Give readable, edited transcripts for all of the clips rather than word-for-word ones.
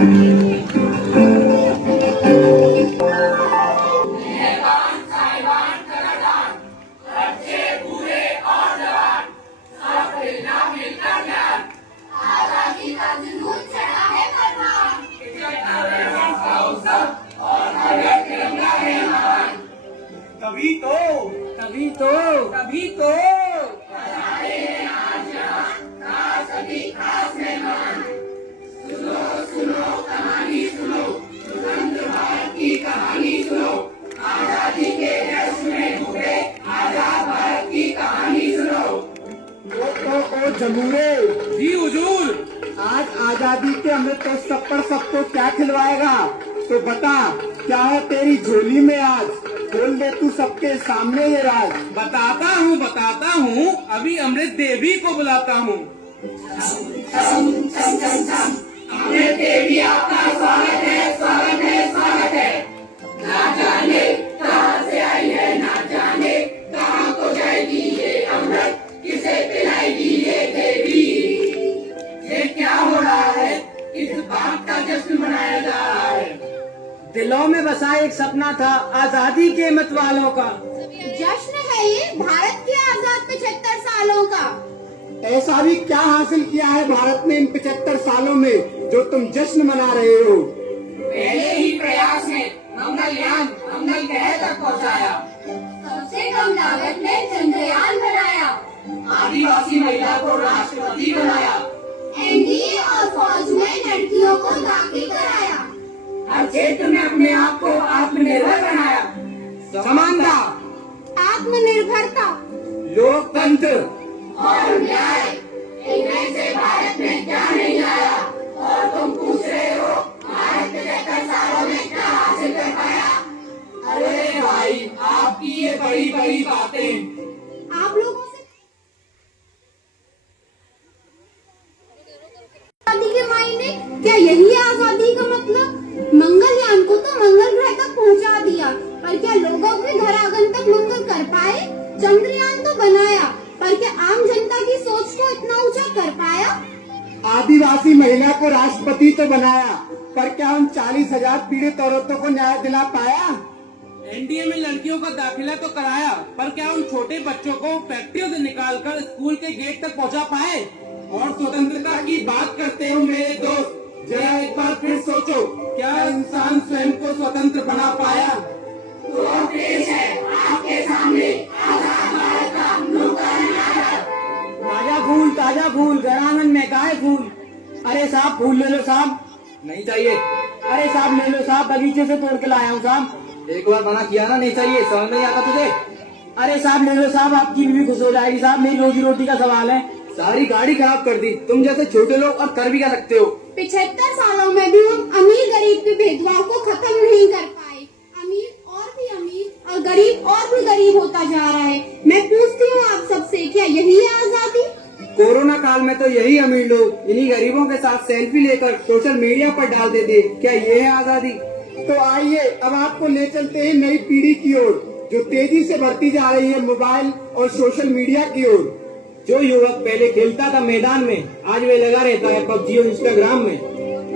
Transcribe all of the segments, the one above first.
तभी तो तभी तो तभी तो ओ जमुने जी हुजूर। आज आजादी के अमृतोत्सव पर सबको क्या खिलवाएगा? तो बता, क्या है तेरी झोली में आज? खोल दे तू सबके सामने ये राज। बताता हूँ, अभी अमृत देवी को बुलाता हूँ। अमृत देवी आपका स्वागत है, स्वागत है, स्वागत है। ना जाने कहाँ से आई है, ना जाने कहाँ को जाएगी ये अमृत, किसे पिलाएगी ये देवी। ये क्या हो रहा है? इस बात का जश्न मनाया जा रहा है। दिलों में बसा एक सपना था आजादी के मत वालों का। जश्न है ये भारत के आजाद 75 सालों का। ऐसा भी क्या हासिल किया है भारत ने इन 75 सालों में जो तुम जश्न मना रहे हो? पहले ही प्रयास में मंगलयान मंगल ग्रह तक पहुंचाया। सबसे कम लागत में चंद्रयान बनाया। आदिवासी महिला को राष्ट्रपति बनाया। एनडीए और फौज में लड़कियों को दाखिल कराया। हर क्षेत्र में अपने आप को आत्मनिर्भर बनाया। समानता, आत्मनिर्भरता, लोकतंत्र और न्याय, इनमें से भारत में क्या नहीं आया? और तुम पूछ रहे हो भारत 75 सालों में क्या हासिल कर पाया? अरे भाई, आपकी ये बड़ी बड़ी बातें। आप लोगों से आजादी के मायने क्या यही है आजादी का मतलब? मंगलयान को तो मंगल ग्रह तक पहुंचा दिया, पर क्या लोगों के घर आंगन तक मंगल कर पाए? चंद्रयान तो बनाया, पर क्या आम जनता की सोच को इतना ऊंचा कर पाया? आदिवासी महिला को राष्ट्रपति तो बनाया, पर क्या उन 40,000 पीड़ित औरतों को न्याय दिला पाया? एनडीए में लड़कियों का दाखिला तो कराया, पर क्या उन छोटे बच्चों को फैक्ट्रियों से निकालकर स्कूल के गेट तक पहुंचा पाए? और स्वतंत्रता की बात करते हो मेरे दोस्त, जरा एक बार फिर सोचो, क्या इंसान स्वयं को स्वतंत्र बना पाया? तो पेश है आपके सामने आजाद भारत का नूतन नाटक। ताजा फूल घर आंगन में गाय फूल। अरे साहब फूल ले लो साहब। नहीं चाहिए। अरे साहब ले लो साहब, बगीचे से तोड़ के लाया हूँ साहब। एक बार मना किया ना, नहीं चाहिए, समझ नहीं आता तुझे? अरे साहब ले लो साहब, आपकी बीवी खुश हो जाएगी साहब, मेरी रोजी रोटी का सवाल है। सारी गाड़ी खराब कर दी। तुम जैसे छोटे लोग और कर भी क्या सकते हो? 75 सालों में भी हम अमीर गरीब के भेदभाव को खत्म नहीं कर पाए। अमीर और भी अमीर और गरीब और भी गरीब होता जा रहा है। मैं पूछती हूँ आप सबसे, क्या यही है आजादी? कोरोना काल में तो यही अमीर लोग इन्हीं गरीबों के साथ सेल्फी लेकर सोशल मीडिया पर डाल देते, क्या ये है आजादी? तो आइए अब आपको ले चलते हैं नई पीढ़ी की ओर, जो तेजी से बढ़ती जा रही है मोबाइल और सोशल मीडिया की ओर। जो युवक पहले खेलता था मैदान में, आज वे लगा रहता है पबजी और इंस्टाग्राम में।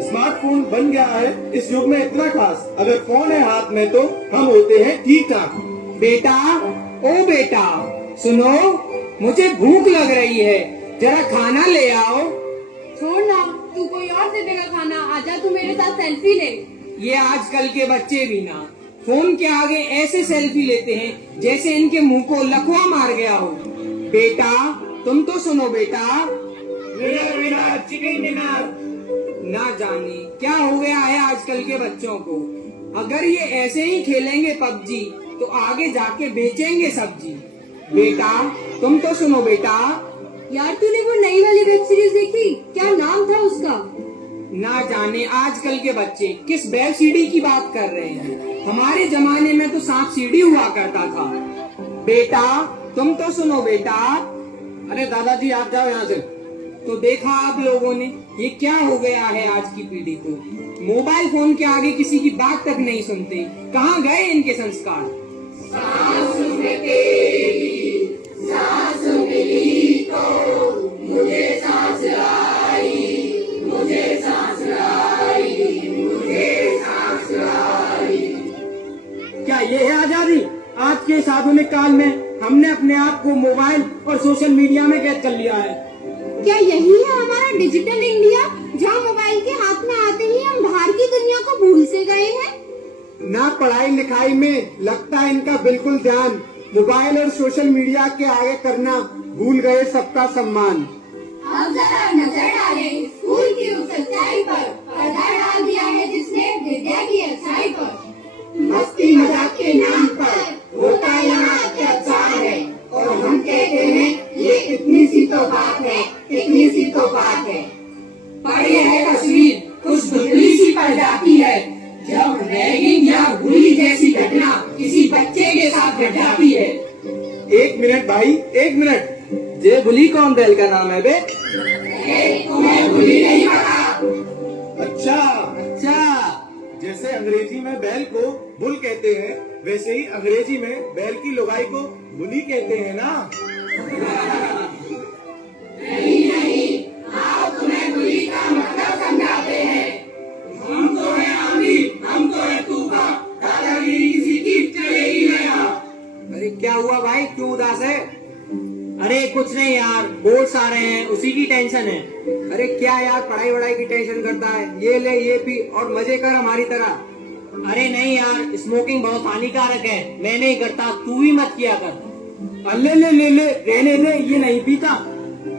स्मार्टफोन बन गया है इस युग में इतना खास, अगर फोन है हाथ में तो हम होते हैं ठीक ठाक। बेटा, ओ बेटा सुनो, मुझे भूख लग रही है, जरा खाना ले आओ। छोड़ ना, तू कोई और दे देगा खाना, आजा तू मेरे साथ सेल्फी ले। ये आजकल के बच्चे भी ना फोन के आगे ऐसे सेल्फी लेते हैं जैसे इनके मुंह को लकवा मार गया हो। बेटा तुम तो सुनो बेटा। Chicken dinner. ना जाने क्या हो गया है आजकल के बच्चों को। अगर ये ऐसे ही खेलेंगे पबजी तो आगे जाके बेचेंगे सब्जी। बेटा तुम तो सुनो बेटा। यार तूने वो नई वाली वेब सीरीज देखी? क्या नाम था उसका? ना जाने आजकल के बच्चे किस वेब सीडी की बात कर रहे हैं। हमारे जमाने में तो सांप सीढ़ी हुआ करता था। बेटा तुम तो सुनो बेटा। अरे दादाजी आप जाओ यहाँ से। तो देखा आप लोगों ने, ये क्या हो गया है आज की पीढ़ी को। मोबाइल फोन के आगे किसी की बात तक नहीं सुनते। कहाँ गए इनके संस्कार? के इस आधुनिक काल में हमने अपने आप को मोबाइल और सोशल मीडिया में कैद कर लिया है। क्या यही है हमारा डिजिटल इंडिया, जहाँ मोबाइल के हाथ में आते ही हम बाहर की दुनिया को भूल से गए हैं? ना पढ़ाई लिखाई में लगता है इनका बिल्कुल ध्यान, मोबाइल और सोशल मीडिया के आगे करना भूल गए सबका सम्मान। अब जरा नजर डालें स्कूल की उस सच्चाई पर, पर्दा डाल दिया है जिसने विद्या की अच्छाई पर। मस्ती मजाक के नाम पर होता यहाँ अत्याचार है, और हम कहते हैं ये इतनी सी तो बात है, इतनी सी तो बात है। पर यह है तस्वीर कुछ धुंधली सी पड़ जाती है जब रैगिंग या बुली जैसी घटना किसी बच्चे के साथ घट जाती है। एक मिनट भाई, एक मिनट, ये बुली कौन बैल का नाम है बे? तुम्हें बुली नहीं पता? अच्छा, जैसे अंग्रेजी में बैल को बुल कहते हैं, वैसे ही अंग्रेजी में बैल की लुगाई को बुली कहते हैं ना। नहीं, आप तुम्हें बुली का मतलब समझाते हैं। हम तो है आंधी, हम तो है तूफान, दादागिरी किसी की चलेगी नहीं यहाँ। अरे क्या हुआ भाई, क्यों उदास है? अरे कुछ नहीं यार, बोर्ड्स आ रहे हैं, उसी की टेंशन है। अरे क्या यार, पढ़ाई वढ़ाई की टेंशन करता है, ये ले ये पी और मजे कर हमारी तरह। अरे नहीं यार, स्मोकिंग बहुत हानिकारक है, मैं नहीं करता, तू भी मत किया कर। ले ले ले ले, रहने दे, ये नहीं पीता।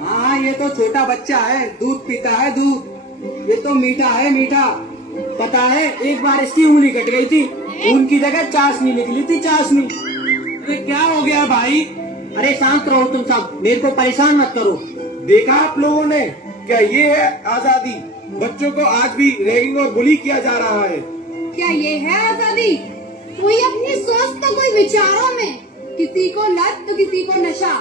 हाँ, ये तो छोटा बच्चा है, दूध पीता है दूध, ये तो मीठा है मीठा। पता है एक बार इसकी उंगली कट गई थी, उनकी जगह चाशनी निकली थी, चाशनी। अरे क्या हो गया भाई? अरे शांत रहो तुम सब, मेरे को परेशान मत करो। देखा आप लोगों ने, क्या ये है आजादी? बच्चों को आज भी रैगिंग और बुली किया जा रहा है। क्या ये है आजादी? कोई अपनी सोच तो कोई विचारों में, किसी को लत तो किसी को नशा।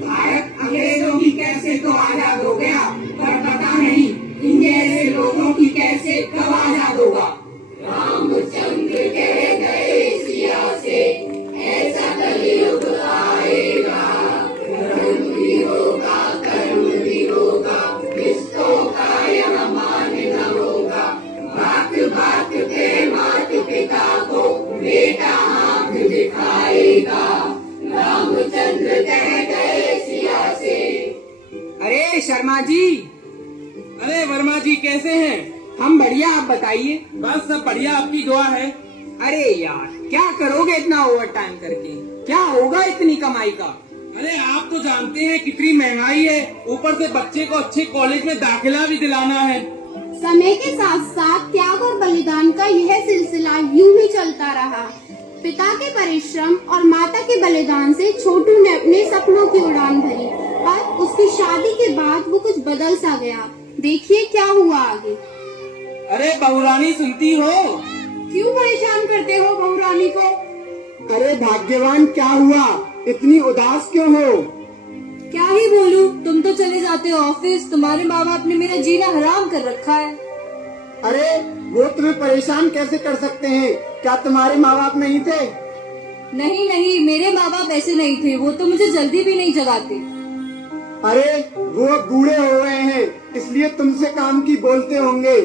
भारत अंग्रेजों की कैसे तो आजाद हो गया, पर पता नहीं इन जैसे लोगों की कैसे कब आजाद होगा। रामचंद्र कह गए सिया से, ऐसा कलयुग आएगा, धर्म भी होगा कर्म भी होगा, किसको का यह मान न होगा। बात बात पे मात पिता को बेटा आंख दिखाएगा, रामचंद्र कह गए सिया से। अरे शर्मा जी। अरे वर्मा जी कैसे हैं? हम बढ़िया, आप बताइए। बस सब बढ़िया, आपकी दुआ है। अरे यार, क्या करोगे इतना ओवर टाइम करके, क्या होगा इतनी कमाई का? अरे आप तो जानते हैं कितनी महंगाई है, ऊपर से बच्चे को अच्छे कॉलेज में दाखिला भी दिलाना है। समय के साथ साथ त्याग और बलिदान का यह सिलसिला यूं ही चलता रहा। पिता के परिश्रम और माता के बलिदान से छोटू ने अपने सपनों की उड़ान भरी, पर उसकी शादी के बाद वो कुछ बदल सा गया। देखिए क्या हुआ आगे। अरे बहुरानी सुनती हो? क्यों परेशान करते हो बहू रानी को? अरे भाग्यवान, क्या हुआ, इतनी उदास क्यों हो? क्या ही बोलूं, तुम तो चले जाते हो ऑफिस, तुम्हारे माँ बाप ने मेरा जीना हराम कर रखा है। अरे वो तुम्हें परेशान कैसे कर सकते हैं, क्या तुम्हारे माँ बाप नहीं थे? नहीं नहीं, मेरे माँ बाप ऐसे नहीं थे, वो तो मुझे जल्दी भी नहीं जगाते। अरे वो अब बूढ़े हो गए हैं, इसलिए तुमसे काम की बोलते होंगे।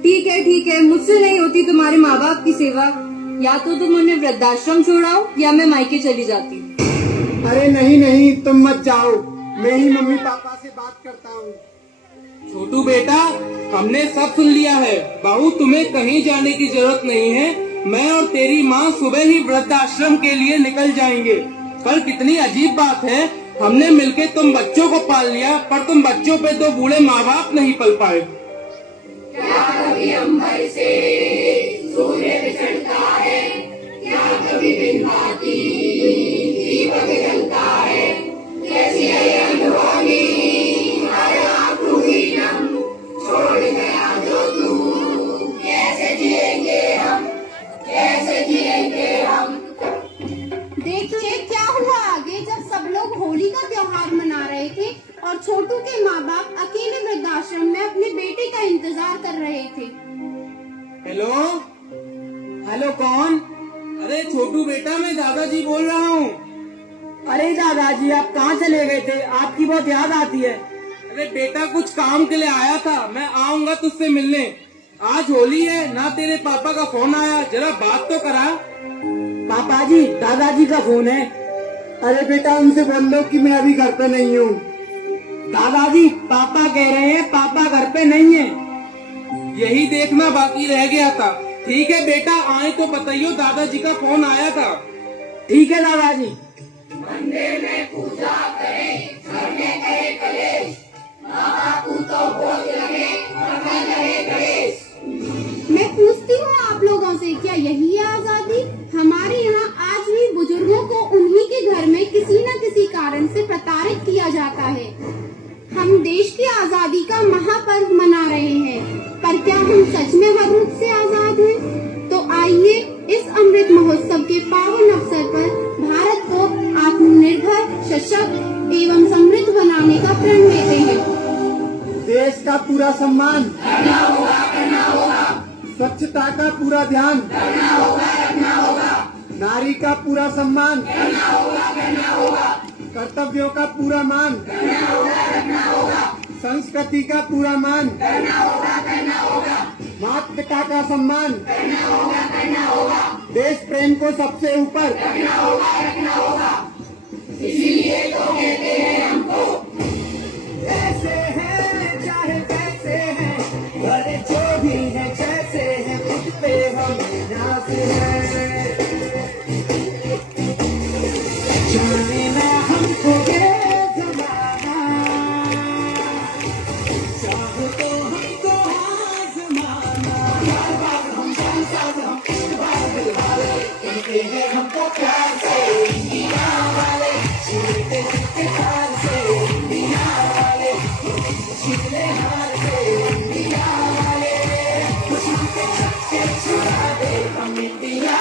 ठीक है, मुझसे नहीं होती तुम्हारे माँ बाप की सेवा, या तो तुम उन्हें वृद्धाश्रम छोड़ाओ या मैं मायके चली जाती। अरे नहीं, तुम मत जाओ, मैं ही मम्मी पापा से बात करता हूँ। छोटू बेटा, हमने सब सुन लिया है, बहू तुम्हें कहीं जाने की जरूरत नहीं है, मैं और तेरी माँ सुबह ही वृद्धाश्रम के लिए निकल जाएंगे। पर कितनी अजीब बात है, हमने मिलके तुम बच्चों को पाल लिया, पर तुम बच्चों पे तो बूढ़े माँ बाप नहीं पल पाए। क्या कभी अंबर से सूर्य बिछड़ता है, क्या कभी दिन भाती दीपक जलता है, कैसी है अनहोनी हर आंखों की नम, छोड़ गया जो तू, कैसे जिएंगे हम, कैसे जिएंगे हम। देखिए क्या हुआ आगे, जब सब लोग होली का त्योहार मना रहे थे और छोटू के माँ बाप अकेले वृद्धाश्रम में अपने बेटे का इंतजार कर रहे थे। हेलो कौन? अरे छोटू बेटा, मैं दादाजी बोल रहा हूँ। अरे दादाजी, आप कहाँ चले गए थे, आपकी बहुत याद आती है। अरे बेटा, कुछ काम के लिए आया था, मैं आऊंगा तुझसे मिलने। आज होली है ना, तेरे पापा का फोन आया, जरा बात तो करा। पापा जी, दादाजी का फोन है। अरे बेटा उनसे बोल लो कि मैं अभी घर पे नहीं हूँ। दादाजी, पापा कह रहे हैं पापा घर पे नहीं है। यही देखना बाकी रह गया था। ठीक है बेटा, आए तो बताइयो, दादाजी का फोन आया था। ठीक है दादाजी। मैं पूछती हूँ आप लोगों से, क्या यही है आजादी? हमारे यहाँ आज भी बुजुर्गों को उन्हीं के घर में किसी न किसी कारण से प्रताड़ित किया जाता है। हम देश की आजादी का महापर्व मना रहे हैं, पर क्या हम सच में हर रूप से आजाद हैं? तो आइए इस अमृत महोत्सव के पावन अवसर पर भारत को आत्मनिर्भर, सशक्त एवं समृद्ध बनाने का प्रण लेते हैं। देश का पूरा सम्मान करना होगा। स्वच्छता का पूरा ध्यान करना होगा। नारी का पूरा सम्मान करना होगा। कर्तव्यों का पूरा मान करना होगा। संस्कृति का पूरा मान करना होगा। माता पिता का सम्मान करना होगा। देश प्रेम को सबसे ऊपर रखना होगा। इसीलिए तो कहते हैं हमको, ऐसे हैं चाहे कैसे हैं, भले जो भी है जैसे हैं, खुद पे हम नाज है। जाने ना हमको ये जमाना, चाहो तो हमको आजमाना। हर बार हम सांसद, हम इस बार दिलवाले, कहते हैं हमको प्यार से इंडिया वाले, जीते के प्यार से इंडिया वाले, जीते हार से इंडिया वाले, खुशी के छक्के छुड़ा दे हम इंडिया